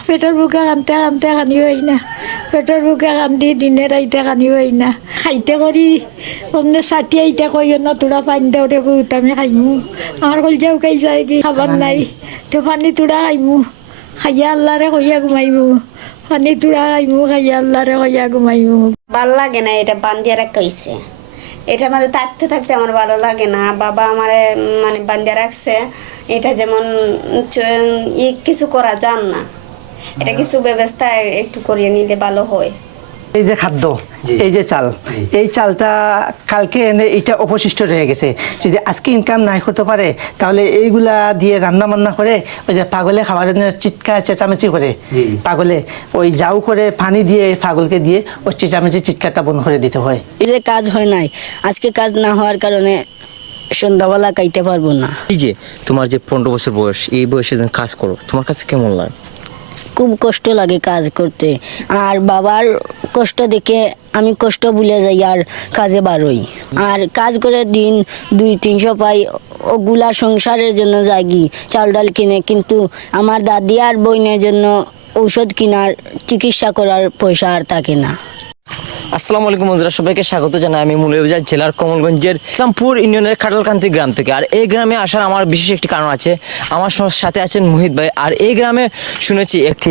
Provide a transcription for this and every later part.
পেটের বুকে কানতে কানতে কানি হয় না পেটের বুকে কান্দি দিনে রাইতে কানি হয় না খাইতে করি অন্য ষাটি আইতে কই না তোরা পানি রে বহুত আমি খাইমু আমার কলজাও খাই যায় কি খাবার নাই তো পানি তোরা খাইমু খাইয়া আল্লাহরে কইয়া ঘুমাইমু পানি তোরা খাইমু খাইয়া আল্লাহরে কইয়া ঘুমাইমু ভালো লাগে না এটা বান্ধিয়া রাখা হয়েছে এটার মধ্যে থাকতে থাকতে আমার ভালো লাগে না বাবা আমার মানে বান্ধিয়া রাখছে এটা যেমন কিছু করা যান না এটা কিছু ব্যবস্থা একটু করিয়ে নিলে ভালো হয়? এই যে খাদ্য এই যে চাল এই চালটা কালকে এনে এটা অবশিষ্ট রয়ে গেছে। যদি আজকে ইনকাম নাই করতে পারে তাহলে এইগুলা দিয়ে রান্না বান্না করে ওই যে পাগলে খাবারের জন্য চিৎকার চেঁচামেচি করে। পাগলে ওই যাও করে পানি দিয়ে পাগলকে দিয়ে ওই চেঁচামেচি চিৎকারটা বন্ধ করে দিতে হয়। এই যে কাজ হয় নাই আজকে কাজ না হওয়ার কারণে সন্ধ্যাবেলা খাইতে পারব না। এই যে তোমার যে পনেরো বছর বয়স এই বয়সে কাজ করো তোমার কাছে কেমন লাগে? খুব কষ্ট লাগে কাজ করতে। আর বাবার কষ্ট দেখে আমি কষ্ট ভুলে যাই আর কাজে বারোই। আর কাজ করে দিন দুই, তিনশো পাই, ওগুলা সংসারের জন্য জাগি, চাল ডাল কিনে। কিন্তু আমার দাদি আর বোনের জন্য ঔষধ কেনার, চিকিৎসা করার পয়সা আর থাকে না। আসসালামু আলাইকুম বন্ধুরা সবাইকে স্বাগত জানাই আমি মৌলভীবাজার জেলার কমলগঞ্জের ইসলামপুর ইউনিয়নের খাটালকান্তি গ্রাম থেকে। আর এই গ্রামে আসার আমার বিশেষ একটি কারণ আছে। আমার সাথে আছেন মোহিত ভাই। আর এই গ্রামে শুনেছি একটি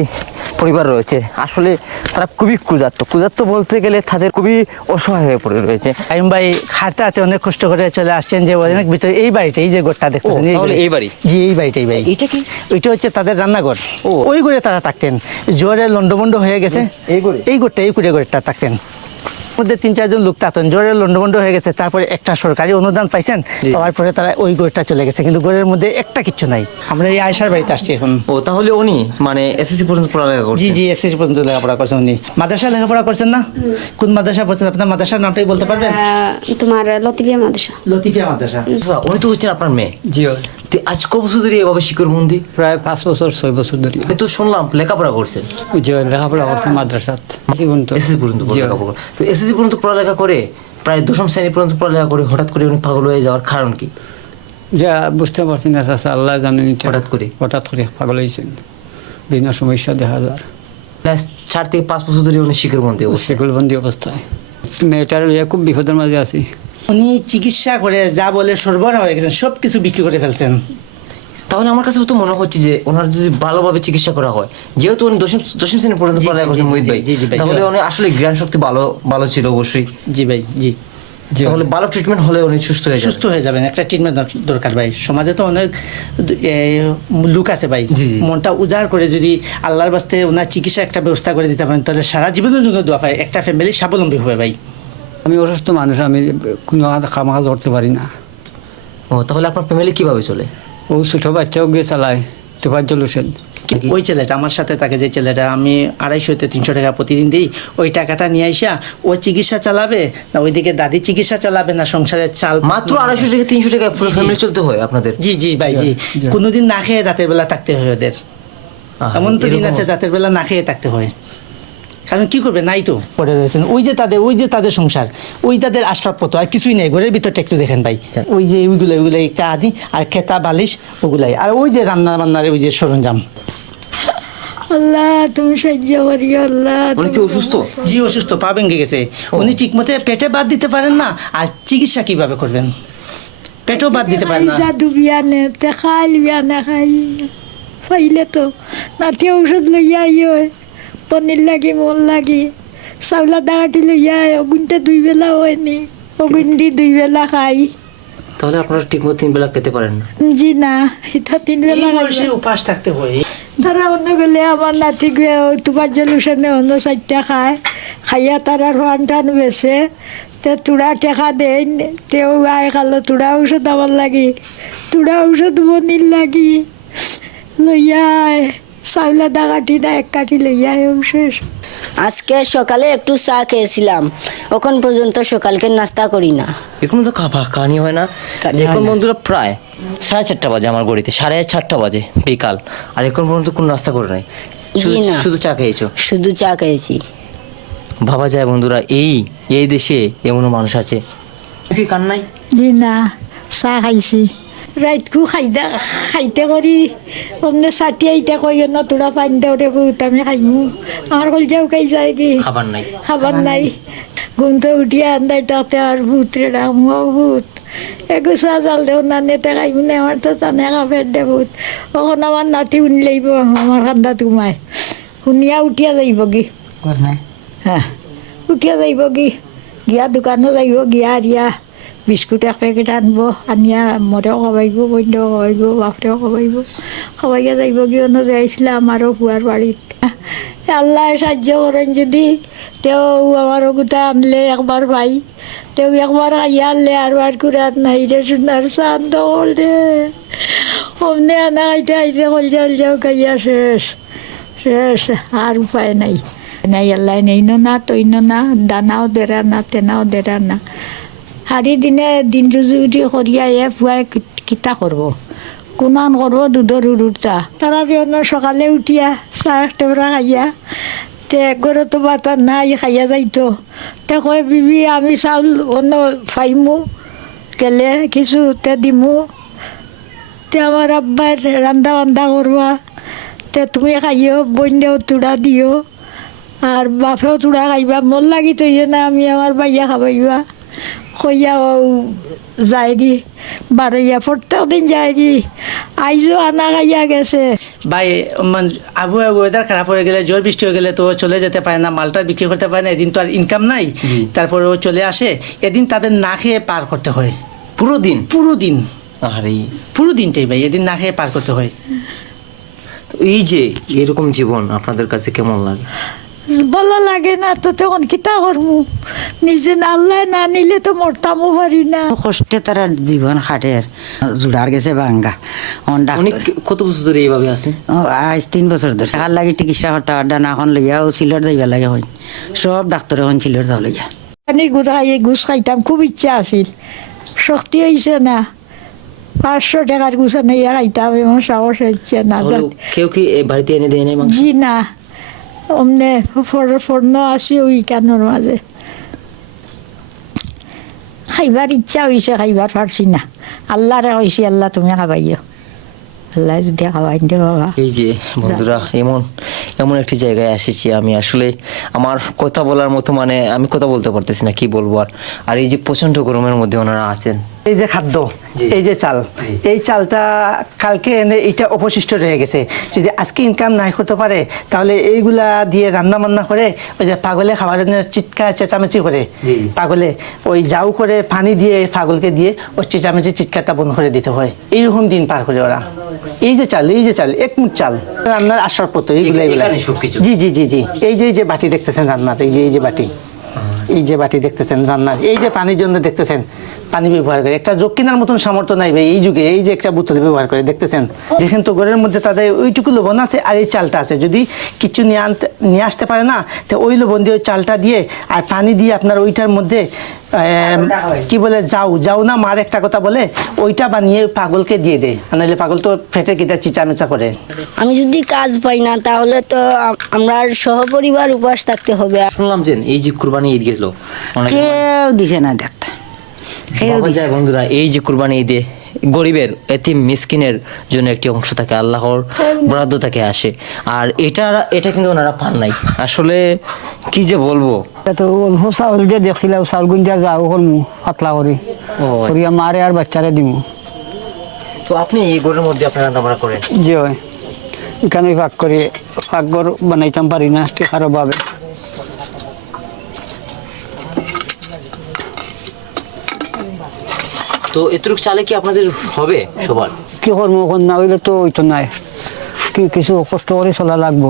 পরিবার রয়েছে। আসলে তারা খুবই ক্ষুধার্ত। ক্ষুধার্ত বলতে গেলে তাদের খুবই অসহায় হয়ে পড়ে রয়েছে। আইম ভাই হাঁটাতে অনেক কষ্ট করে চলে আসছেন যে অনেক ভিতরে এই বাড়িটা এই যে ঘরটা দেখতে ও, তাহলে এই বাড়ি? জি এই বাড়িটাই ভাই এইটা কি? ওইটা হচ্ছে তাদের রান্নাঘর। ওই ঘরে তারা থাকতেন। জ্বরে লন্ডমন্ড হয়ে গেছে। এই ঘরে? এই ঘরটা এই কুড়ে ঘরটা থাকতেন। মধ্যে তিন চারজন লোক থাকতেন। জ্বরে লন্ডমন্ড হয়ে গেছে তারপরে একটা সরকারি অনুদান পাইছেন পাওয়ার পরে তারা ওই ঘরটা চলে গেছে কিন্তু ঘরের মধ্যে একটা কিচ্ছু নাই। আমরা এই আয়সার বাড়িতে আসছি এখন। ও তাহলে উনি মানে এসএসসি পর্যন্ত পড়ালেখা করছে জি জি এসএসসি পর্যন্ত লেখাপড়া করছেন উনি। মাদ্রাসা লেখাপড়া করছেন না? কোন মাদ্রাসা পড়ছেন? আপনার মাদ্রাসার নামটাই বলতে পারবেন? তোমার লতিফিয়া মাদ্রাসা। লতিফিয়া মাদ্রাসা। আচ্ছা, উনি তো হচ্ছেন আপনার মেয়ে। জি তো আজ ক বছর ধরে এভাবে শিকড় মন্দির প্রায় পাঁচ বছর ছয় বছর ধরে। আমি তো শুনলাম লেখাপড়া করছেন। জি লেখাপড়া করছে মাদ্রাসাত। জীবন তো এসএসসি পর্যন্ত করে। তো এসএসসি পর্যন্ত পড়ালেখা করে প্রায় দশম শ্রেণি পর্যন্ত পড়ালেখা করে হঠাৎ করে উনি পাগল হয়ে যাওয়ার কারণ কি? যা বুঝতে পারছি না চাচা আল্লাহ জানেন হঠাৎ করে? হঠাৎ করে পাগল হয়েছেন। বিভিন্ন সমস্যা দেখা যায়। চার থেকে পাঁচ বছর ধরে উনি শিখের অবস্থা সেগুলবন্দি অবস্থায়। মেয়েটার খুব বিপদের মাঝে আছি। উনি চিকিৎসা করে যা বলে সরবরাহ হয়ে গেছেন সব কিছু বিক্রি করে ফেলছেন। তাহলে আমার কাছে তো মনে হচ্ছে যে ওনার যদি ভালোভাবে চিকিৎসা করা হয় যেহেতু উনি দশম দশম শ্রেণি পর্যন্ত পড়ালেখা করছেন মোহিত ভাই তাহলে উনি আসলে জ্ঞান শক্তি ভালো ভালো ছিল অবশ্যই। জি ভাই জি। জি তাহলে ভালো ট্রিটমেন্ট হলে উনি সুস্থ হয়ে সুস্থ হয়ে যাবেন একটা ট্রিটমেন্ট দরকার ভাই। সমাজে তো অনেক লোক আছে ভাই। মনটা উজাড় করে যদি আল্লাহর বাস্তে ওনার চিকিৎসা একটা ব্যবস্থা করে দিতে পারেন তাহলে সারা জীবনের জন্য দোয়া পায় একটা ফ্যামিলি স্বাবলম্বী হবে ভাই। আমি অসুস্থ মানুষ আমি কোনো কামা করতে পারি না। ও তাহলে আপনার ফ্যামিলি কীভাবে চলে? ও ছোটো বাচ্চাও গিয়ে চালায় তোফাজ্জল হোসেন ওই ছেলেটা আমার সাথে থাকে যে ছেলেটা আমি আড়াইশো থেকে তিনশো টাকা প্রতিদিন দিই ওই টাকাটা নিয়ে আইসা ও চিকিৎসা চালাবে? না ওইদিকে দাদি চিকিৎসা চালাবে না সংসারের চাল মাত্র আড়াইশো থেকে তিনশো টাকা ফ্যামিলি চলতে হয় আপনাদের? জি জি ভাই জি। কোনোদিন না খেয়ে রাতের বেলা থাকতে হয় ওদের। এমন তো দিন আছে রাতের বেলা না খেয়ে থাকতে হয়। কারণ কি করবে? নাই তো। পড়ে রয়েছেন। ওই যে তাদের ওই যে তাদের সংসার ওই তাদের আসবাবপত্র আর কিছুই নেই। ঘরের ভিতরটা একটু দেখেন ভাই। ওই যে ওইগুলো ওইগুলো আদি আর খেতা বালিশ ওগুলাই। আর ওই যে রান্না বান্নার ওই যে সরঞ্জাম। আল্লাহ তুমি সহ্য করি আল্লাহ উনি কি অসুস্থ? জি অসুস্থ পা ভেঙে গেছে। উনি ঠিকমতো পেটে বাদ দিতে পারেন না আর চিকিৎসা কীভাবে করবেন? পেটও বাদ দিতে পারেন না। জাদু বিয়ানে তে খাইল বিয়ানে খাই পাইলে তো নাতি ঔষধ লইয়া পনির লাগি মন লাগি। চাউলা দাগাটি লইয়া আয় অগুনতে দুই বেলা হয়নি অগুন দি দুই বেলা খাই। তাহলে আপনারা ঠিক মতো তিন বেলা খেতে পারেন না? জি না ইতা তিন এই বেলা বয়সে উপাস থাকতে হয়। তারা অন্য গেলে আমার নাতি তোমার জলুসনে অন্য চারটা খায়। খাইয়া তারা রান টান বেছে। তে তোরা টেকা দেন তেও আয় খালো তোরা ঔষধ আমার লাগি। তোরা ঔষধ বনির লাগি। লইয়া আয় চাউলা দা এক কাটি লইয়া আয় ঔষধ আজকে সকালে একটু চা খেয়েছিলাম। এখন পর্যন্ত সকালকে নাস্তা করি না। এখন তো খাবার কাহানি হয় না। এখন বন্ধুরা প্রায় সাড়ে চারটা বাজে আমার গড়িতে সাড়ে চারটা বাজে বিকাল। আর এখন পর্যন্ত কোনো নাস্তা করে নাই। শুধু শুধু চা খেয়েছো? শুধু চা খেয়েছি। ভাবা যায় বন্ধুরা এই এই দেশে এমনও মানুষ আছে। কি কান্নাই? জি না চা খাইছি। রাইতকু খাইদা খাইতে করি অন্য চাটি আইতে কই না তোরা পান দেও রে বহুত আমি খাইমু। আমার কলজাও খাই যায় কি? খাবার নাই। খাবার নাই। ঘুমতে উঠিয়া আন্দাই তাতে আর ভূত রে ডামো ভূত এগুছা জাল দেও না নেতে খাইব না আমার তো জানে খাবের দে ভূত অখন আমার নাতি শুনি লাগিব আমার কান্দা তোমায় শুনিয়া উঠিয়া যাইব কি? হ্যাঁ উঠিয়া যাইব কি? গিয়া দোকানো যাইব গিয়া আরিয়া বিস্কুট এক পেকেট আনব, আনিয়া মৰেও খবাইব বন্ধেও খবাইব বাপৰেও খবাইব খবাইয়া যাইব কিয়নো যাইছিলে আমাৰো শুৱাৰ বাৰীত। আল্লাহ সাহায্য করেন যদি, তেও আমার গোটা আনলে একবার ভাই। তেও একবার খাইয়া আনলে আর বার করে আর নাই রে সোনার চান্দ রে অমনে আনা খাইতে খাইতে কলজা কলজাও খাইয়া শেষ। শেষ আর উপায় নাই। নাই আল্লাহ, নেইন না তৈন না, দানাও দেরা না, তেনাও দেরা না। হারি দিনে দিন রুজুরি করিয়া এ ফুয়াই কিতা করব কোনান করব দুধর উৰুটা তারা সকালে উঠিয়া, চাহ টেবরা খাইয়া, তে গরু তো বাতা নাই, খাইয়া যাইতো। তে কয়, বিবি, আমি চাউল অন্য ফাইমু, কেলে কিছু তে দিমু। তে আমার আব্বার রান্দা বান্দা করবা তে তুমি খাইও বন্যেও তুড়া দিও। আর বাপেও তুড়া খাইবা। মন লাগি তৈয় না, আমি আমার বাইয়া খাবাইবা। কইয়া ও যায়গি বারইয়া প্রত্যেক দিন যায়গি। আইজও আনা খাইয়া গেছে। ভাই মান আবু আবু ওয়েদার খারাপ হয়ে গেলে জ্বর বৃষ্টি হয়ে গেলে তো ও চলে যেতে পারে না মালটা বিক্রি করতে পারে না এদিন তো আর ইনকাম নাই। তারপরে ও চলে আসে এদিন তাদের না খেয়ে পার করতে হয়। পুরো দিন? পুরো দিন। আরে পুরো দিনটাই ভাই এদিন না খেয়ে পার করতে হয়। তো এই যে এরকম জীবন আপনাদের কাছে কেমন লাগে? ভালো লাগে না তো তখন কিতা করমু? নিজে না আল্লাহ না নিলে তো মরতামও পারি না। কষ্টে তারা জীবন খাটের জুড়ার গেছে ডাক্তার। কত বছর ধরে এইভাবে আছেন ও, আজ তিন বছর ধরে। টাকার লাগে চিকিৎসা করতে পারডা না এখন লইয়াও সিলর যাইবা লাগে হইন সব ডাক্তার এখন সিলর যাও লইয়া। পানির গুড় খাইয়ে গুছ খাইতাম খুব ইচ্ছা আছিল। শক্তি হয়েছে না। পাঁচশো টাকার গুছা নিয়ে খাইতাম এমন সাহস হচ্ছে না। কেউ কি বাড়িতে এনে দেয় নাই জি না। অমনে ফর্ণ আছে ওই কানোর মাঝে। খাইবার ইচ্ছা হয়েছে খাইবার পারছি না। আল্লাহরে হয়েছে আল্লাহ, তুমি খাবাইও। আল্লাহ যদি বাবা। এই যে বন্ধুরা, এমন এমন একটি জায়গায় এসেছি আমি। আসলে আমার কথা বলার মতো মানে আমি কথা বলতে পারতেছি না, কি বলব আর। আর এই যে প্রচণ্ড গরমের মধ্যে ওনারা আছেন। এই যে খাদ্য এই যে চাল এই চালটা কালকে এনে এটা অবশিষ্ট রয়ে গেছে। যদি আজকে ইনকাম নাই করতে পারে তাহলে এইগুলা দিয়ে রান্না বান্না করে ওই যে পাগলে খাবারের জন্য চিৎকার চেঁচামেচি করে। পাগলে ওই যাও করে পানি দিয়ে পাগলকে দিয়ে ওই চেঁচামেচি চিৎকারটা বন্ধ করে দিতে হয়। এইরকম দিন পার করে ওরা। এই যে চাল এই যে চাল এক মুঠ চাল। রান্নার আসবাবপত্র এইগুলো সবকিছু? জি জি জি জি। এই যে এই যে বাটি দেখতেছেন রান্নার এই যে এই যে বাটি। এই যে বাটি দেখতেছেন রান্নার। এই যে পানির জন্য দেখতেছেন। পানি ব্যবহার করে। একটা যোগ কেনার মতন সামর্থ্য নাই ভাই এই যুগে এই যে একটা বোতল ব্যবহার করে দেখতেছেন? দেখেন তো ঘরের মধ্যে তাদের ওইটুকু লবণ আছে আর এই চালটা আছে। যদি কিছু নিয়ে আনতে নিয়ে আসতে পারে না তো ওই লবণ দিয়ে ওই চালটা দিয়ে আর পানি দিয়ে আপনার ওইটার মধ্যে কি বলে যাও যাও না মার একটা কথা বলে ওইটা বানিয়ে পাগলকে দিয়ে দেয়। নাহলে পাগল তো ফেটে কেটে চিচামেচা করে। আমি যদি কাজ পাই না তাহলে তো আম- আমরা সহপরিবার উপাস থাকতে হবে। শুনলাম যে এই যে কুরবানি ঈদ গেল অনেক কেউ দিছে না দেখতে। যায় বন্ধুরা এই যে কুরবানি ঈদে গরিবের এতিম মিসকিনের জন্য একটি অংশ থাকে আল্লাহর বরাদ্দ থেকে আসে। আর এটা এটা কিন্তু ওনারা পান নাই। আসলে কি যে বলব? তো অল্প চাউল দিয়ে দেখছিলাম চাউল গুঞ্জা যাও করমু পাতলা করি। আচ্ছা। করিয়া মারে আর বাচ্চারে দিমু তো আপনি এই গরুর মধ্যে আপনারা রান্না করেন? যে হয়। এখানে ভাগ করে পাকঘর বানাইতাম পারি না টেকারও ভাবে তো এতটুকু চালে কি আপনাদের হবে সবার? কি করব এখন না হইলে তো ওই তো নাই। কি কিছু কষ্ট করে চলা লাগবো।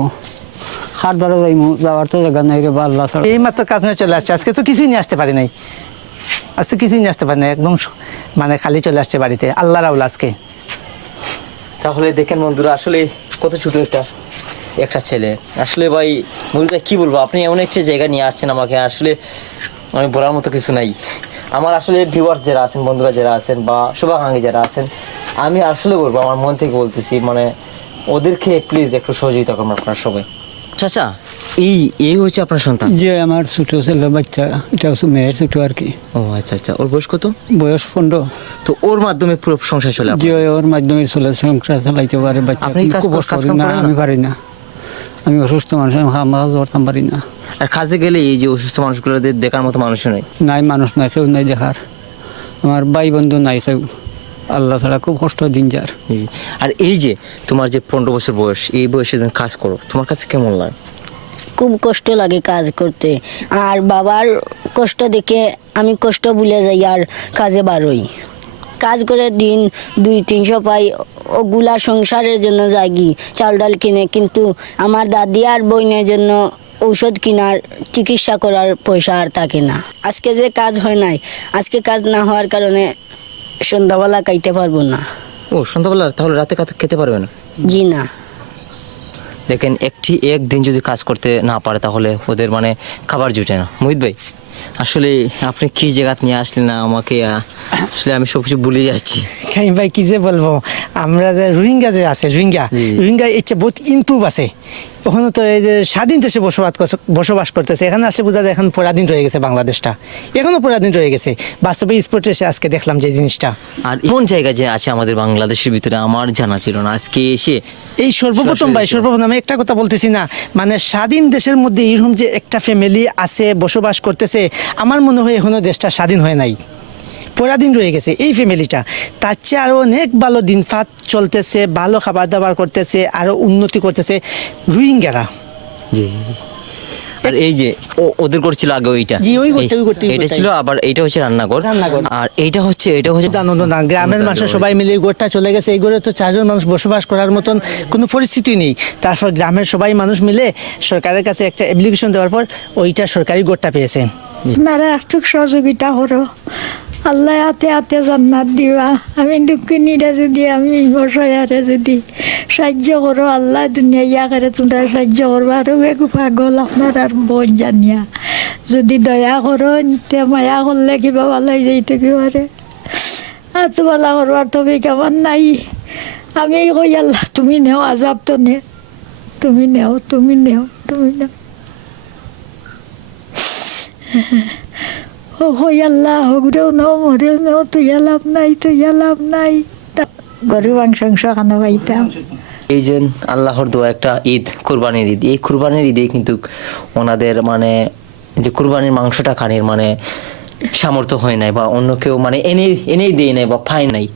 হাট দ্বারা যাইমু যাওয়ার তো জায়গা নাই রে বা আল্লাহ এই মাত্র কাজ নিয়ে চলে আসছে। আজকে তো কিছুই নিয়ে আসতে পারি নাই। আজকে কিছুই নিয়ে আসতে পারি নাই। একদম মানে খালি চলে আসছে বাড়িতে। আল্লাহ রাউল আজকে। তাহলে দেখেন বন্ধুরা আসলে কত ছোট একটা একটা ছেলে। আসলে ভাই বন্ধুরা কি বলব? আপনি এমন একটা জায়গা নিয়ে আসছেন আমাকে। আসলে আমি বলার মতো কিছু নাই। আমার আসলে ভিউয়ার্স যারা আছেন বন্ধুরা যারা আছেন বা শুভাকাঙ্ক্ষী যারা আছেন আমি আসলে বলব আমার মন থেকে বলতেছি মানে ওদেরকে প্লিজ একটু সহযোগিতা করুন আপনার সবাই। চাচা এই এই হচ্ছে আপনার সন্তান? যে আমার ছোট ছেলে বাচ্চা এটা হচ্ছে মেয়ের ছোট আর কি। ও আচ্ছা আচ্ছা ওর বয়স কত? বয়স পনেরো। তো ওর মাধ্যমে পুরো সংসার চলে? যে ওর মাধ্যমে চলে সংসার চালাইতে পারে বাচ্চা? আমি পারি না। আমি অসুস্থ মানুষ আমি কাজ করতাম পারি না। আর কাজে গেলে এই যে অসুস্থ মানুষগুলোদের দেখার মতো মানুষও নেই? নাই মানুষ নাই সেও নাই দেখার। আমার ভাই বন্ধু নাই সেও আল্লাহ ছাড়া খুব কষ্ট দিন যার। আর এই যে তোমার যে পনেরো বছর বয়স এই বয়সে যখন কাজ করো তোমার কাছে কেমন লাগে? খুব কষ্ট লাগে কাজ করতে। আর বাবার কষ্ট দেখে আমি কষ্ট ভুলে যাই আর কাজে বারোই। কাজ করে দিন দুই তিনশো পাই ওগুলা সংসারের জন্য যাগি চাল ডাল কিনে কিন্তু আমার দাদি আর বইনের জন্য ঔষধ কেনার চিকিৎসা করার পয়সা আর থাকে না। আজকে যে কাজ হয় নাই আজকে কাজ না হওয়ার কারণে সন্ধ্যাবেলা খাইতে পারব না। ও সন্ধ্যাবেলা? তাহলে রাতে খেতে পারবে না জি না। দেখেন একটি একদিন যদি কাজ করতে না পারে তাহলে ওদের মানে খাবার জুটে না। মোহিত ভাই? আসলে আপনি কি জায়গা নিয়ে আসলেন না আমাকে আসলে আমি সবকিছু বলে ভুলে যাচ্ছি। খাই ভাই কি যে বলব? আমরা যে রোহিঙ্গা যে আছে রোহিঙ্গা রোহিঙ্গা এর চেয়ে বহুত ইমপ্রুভ আছে। ওখানে তো এই যে স্বাধীন দেশে বসবাস করছে- বসবাস করতেছে। এখানে আসলে বোঝা যায় এখন পরাধীন রয়ে গেছে বাংলাদেশটা। এখনও পরাধীন রয়ে গেছে। বাস্তবে স্পোর্টে এসে আজকে দেখলাম যে জিনিসটা। আর এমন জায়গা যে আছে আমাদের বাংলাদেশের ভিতরে আমার জানা ছিল না। আজকে এসে এই সর্বপ্রথম ভাই সর্বপ্রথম আমি একটা কথা বলতেছি না। মানে স্বাধীন দেশের মধ্যে এরকম যে একটা ফ্যামিলি আছে বসবাস করতেছে আমার মনে হয় এখনও দেশটা স্বাধীন হয় নাই। পরাধীন রয়ে গেছে এই ফ্যামিলিটা। তার চেয়ে আরও অনেক ভালো দিনফাত চলতেছে ভালো খাবার দাবার করতেছে আরও উন্নতি করতেছে রোহিঙ্গারা। জি আর এই যে ও ওদের ঘর ছিল আগে ওইটা। জি, ওই ঘরটা, এই- ওই ঘরটা, ওই এটা ছিল আবার এইটা হচ্ছে রান্নাঘর। রান্নাঘর। আর এইটা হচ্ছে এটা হচ্ছে আনন্দ না গ্রামের মানুষ সবাই মিলে এই গোড়টা চলে গেছে। এই গোড়ে তো চারজন মানুষ বসবাস করার মতন কোনো পরিস্থিতি নেই। তারপর গ্রামের সবাই মানুষ মিলে সরকারের কাছে একটা অ্যাপ্লিকেশন দেওয়ার পর ওইটা সরকারি গোড়টা পেয়েছে। আপনারা একটু সহযোগিতা করো আল্লাহ হাতে হাতে জান্নাত দিবা। আমি দুঃখিনীরা যদি, আমি বসয়ারে যদি সাহায্য করো, আল্লাহ দুনিয়া ইয়া করে তোমরা সাহায্য করবা। আর এক পাগল, আপনার আর বোন জানিয়া যদি দয়া করো তে মায়া করলে কিবা ভালো যাইতে কি পারে? আর তো বলা করবার তবে কেমন নাই। আমি কই, আল্লাহ, তুমি নেও, আজাব তো নে। তুমি নেও তুমি নেও তুমি নেও। হই আল্লাহ হগরেও ন মরেও ন তুই লাভ নাই তুইয়া লাভ নাই। গরু, মাংস খানো পাইতাম এই যে আল্লাহর দোয়া একটা ঈদ, কুরবানির ঈদ, এই কুরবানির ঈদে কিন্তু ওনাদের মানে যে কুরবানির মাংসটা খানির মানে সামর্থ্য হয় নাই বা অন্য কেউ মানে এনে, এনেই দেয় নাই বা পায় নাই।